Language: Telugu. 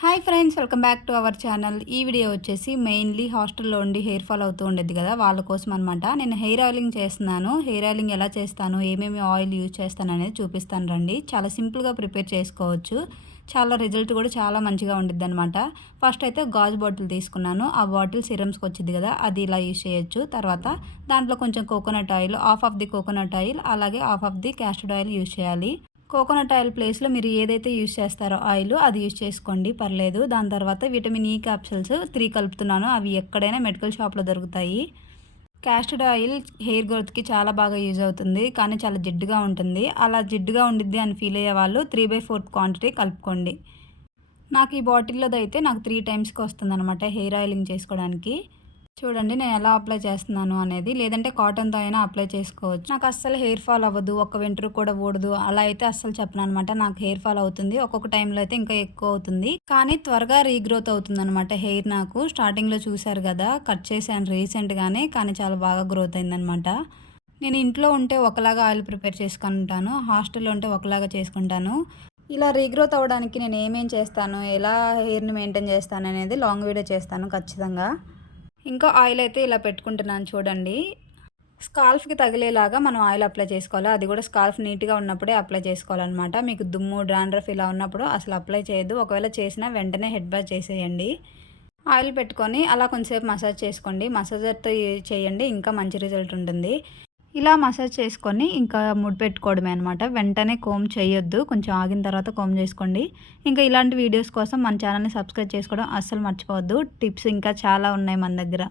Hi friends welcome back to our channel ఈ వీడియో వచ్చేసి మెయిన్లీ హాస్టల్లో ఉండి హెయిర్ ఫాల్ అవుతూ ఉండేది కదా వాళ్ళ కోసం అనమాట నేను హెయిర్ ఆయిలింగ్ చేస్తున్నాను. హెయిర్ ఆయిలింగ్ ఎలా చేస్తాను? ఏమేమి ఆయిల్ యూజ్ చేస్తాను అనేది చూపిస్తాను రండి. చాలా సింపుల్గా ప్రిపేర్ చేసుకోవచ్చు. చాలా రిజల్ట్ కూడా చాలా మంచిగా ఉండిద్ది అనమాట ఫస్ట్ అయితే గాజు బాటిల్ తీసుకున్నాను. ఆ బాటిల్ సిరమ్స్కి వచ్చింది కదా అది ఇలా యూజ్ చేయొచ్చు. తర్వాత దాంట్లో కొంచెం coconut oil of of the coconut oil అలాగే of of the castor oil use చేయాలి. కోకోనట్ ఆయిల్ ప్లేస్లో మీరు ఏదైతే యూస్ చేస్తారో ఆయిల్ అది యూజ్ చేసుకోండి పర్లేదు. దాని తర్వాత vitamin e E capsules three కలుపుతున్నాను. అవి ఎక్కడైనా మెడికల్ షాప్లో దొరుకుతాయి. క్యాస్టర్డ్ ఆయిల్ హెయిర్ గ్రోత్కి చాలా బాగా యూజ్ అవుతుంది కానీ చాలా జిడ్డుగా ఉంటుంది. అలా జిడ్డుగా ఉండిద్ది అని ఫీల్ అయ్యే వాళ్ళు త్రీ బై ఫోర్త్ క్వాంటిటీ కలుపుకోండి. నాకు ఈ బాటిల్లోది అయితే నాకు త్రీ టైమ్స్కి వస్తుంది అనమాట హెయిర్ ఆయిలింగ్ చేసుకోవడానికి. చూడండి నేను ఎలా అప్లై చేస్తున్నాను అనేది. లేదంటే కాటన్తో అయినా అప్లై చేసుకోవచ్చు. నాకు అస్సలు హెయిర్ ఫాల్ అవ్వదు ఒక వెంట్రుకు కూడా ఊడదు. అలా అయితే అస్సలు చెప్పను అనమాట నాకు హెయిర్ ఫాల్ అవుతుంది. ఒక్కొక్క టైంలో అయితే ఇంకా ఎక్కువ అవుతుంది. కానీ త్వరగా రీగ్రోత్ అవుతుంది అనమాట హెయిర్ నాకు. స్టార్టింగ్లో చూశారు కదా కట్ చేశాను రీసెంట్గానే కానీ చాలా బాగా గ్రోత్ అయిందనమాట. నేను ఇంట్లో ఉంటే ఒకలాగా ఆయిల్ ప్రిపేర్ చేసుకుంటాను. హాస్టల్లో ఉంటే ఒకలాగా చేసుకుంటాను. ఇలా రీగ్రోత్ అవ్వడానికి నేను ఏమేం చేస్తాను? ఎలా హెయిర్ని మెయింటైన్ చేస్తాను అనేది లాంగ్ వీడియో చేస్తాను ఖచ్చితంగా. ఇంకా ఆయిల్ అయితే ఇలా పెట్టుకుంటున్నాను చూడండి. స్కాల్ఫ్కి తగిలేలాగా మనం ఆయిల్ అప్లై చేసుకోవాలి? అది కూడా స్కాల్ఫ్ నీట్గా ఉన్నప్పుడే అప్లై చేసుకోవాలన్నమాట. మీకు దుమ్ము డ్రాండ్రఫ్ ఇలా ఉన్నప్పుడు అసలు అప్లై చేయొద్దు. ఒకవేళ చేసినా వెంటనే హెడ్ బాత్ చేసేయండి. ఆయిల్ పెట్టుకొని అలా కొంచెంసేపు మసాజ్ చేసుకోండి. మసాజర్తో చేయండి. ఇంకా మంచి రిజల్ట్ ఉంటుంది. ఇలా మసాజ్ చేసుకొని ఇంకా ముడి పెట్టుకోవడమే అనమాట వెంటనే కోమ్ చేయొద్దు. కొంచెం ఆగిన తర్వాత కోమ్ చేసుకోండి. ఇంకా ఇలాంటి వీడియోస్ కోసం మన ఛానల్ని సబ్స్క్రైబ్ చేసుకోవడం అస్సలు మర్చిపోవద్దు. టిప్స్ ఇంకా చాలా ఉన్నాయి మన దగ్గర.